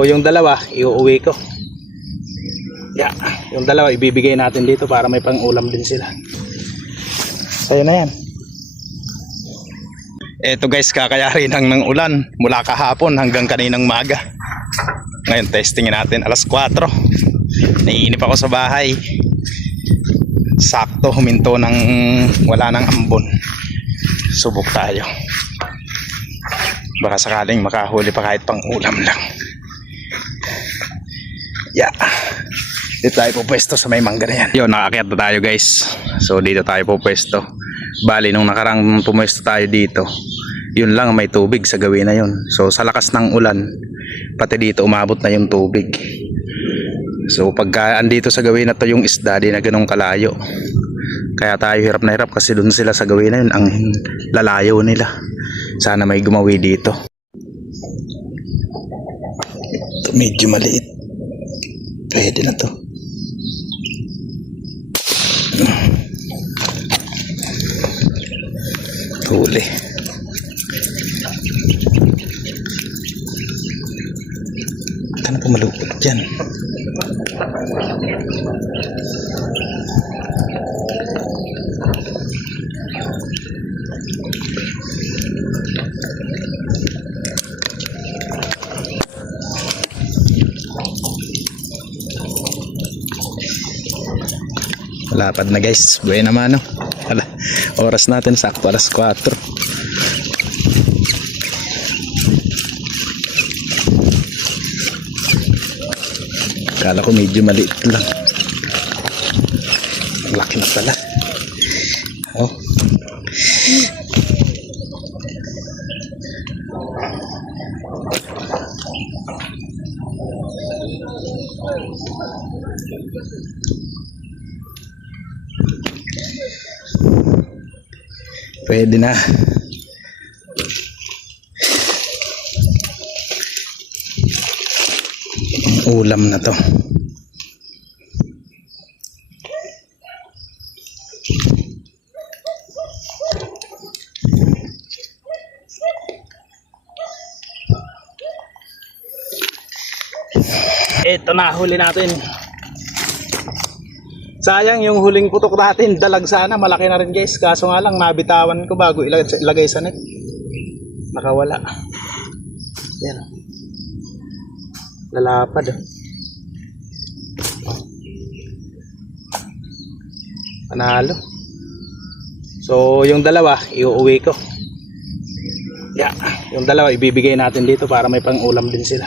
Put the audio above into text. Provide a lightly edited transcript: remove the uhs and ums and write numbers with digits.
So yung dalawa iuuwi ko. Yeah, yung dalawa ibibigay natin dito para may pang-ulam din sila. So yun na yan. Eto guys, kakayari ng ulan mula kahapon hanggang kaninang maga. Ngayon testingin natin alas 4. Naiinip ako sa bahay. Sakto huminto ng wala ng ambon. Subok tayo. Baka sakaling makahuli pa kahit pang ulam lang. Yeah. Dito tayo pupwesto sa may mangga na yan. Yun, nakaakyat na tayo guys. So dito tayo pupwesto. Bali nung nakarang pumwesto tayo dito, yun lang may tubig sa gawin na yun. So sa lakas ng ulan, pati dito umabot na yung tubig. So pagka andito sa gawin na to yung isda, di na ganun kalayo. Kaya tayo hirap na hirap kasi dun sila sa gawin na yun, ang lalayo nila. Sana may gumawi dito. Ito medyo maliit. Pwede na to. Huli. Ito na pumalupot dyan. Lapad na guys, buhay naman no. Hala, oras natin sakto alas 4. Kala ko medyo maliit lang. Laki na pala. Oh. Pwede na. Ulam na to. Ito na, huli natin. Sayang yung huling putok natin, dalag sana, malaki na rin guys. Kaso nga lang nabitawan ko bago ilagay sa net. Nakawala. Yan. Lalapad. Panalo. So yung dalawa iuuwi ko. Yeah, yung dalawa ibibigay natin dito para may pang-ulam din sila.